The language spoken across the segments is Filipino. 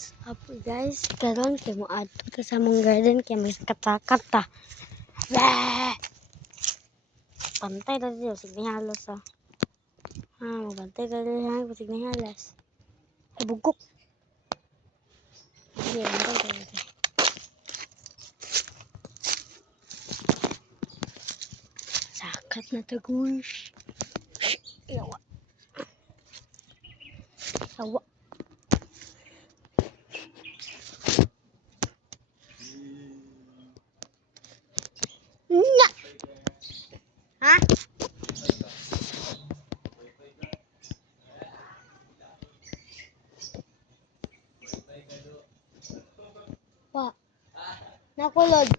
What's up guys? Karon kay mo adto ta sa mong garden kay may sakat-sakat ta. Bah! Pantay ta dito sig ni halos ah. Magantay ta dito sig ni halos. Ay bugok. Sige, bantay ta dito. Sakat na to guys. Yawa. Yawa. Nya. Ha? Pa. Nakulod.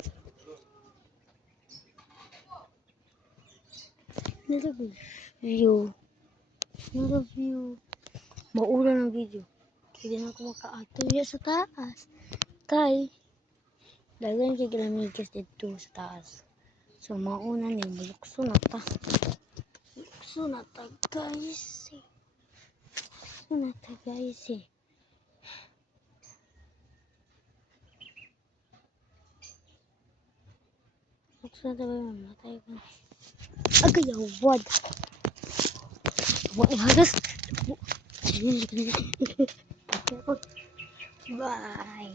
View. View. Maura ng video. Hindi na ako makaato niya sa taas. Kay, dagan kay ginamigas dito sa taas. So, mauna niya. Bulukso na ta. Bulukso na ta, guys. Bulukso na ta, guys. Bulukso na ta, guys. Matay ka. Agay, awad. Awad, hagas. Bye.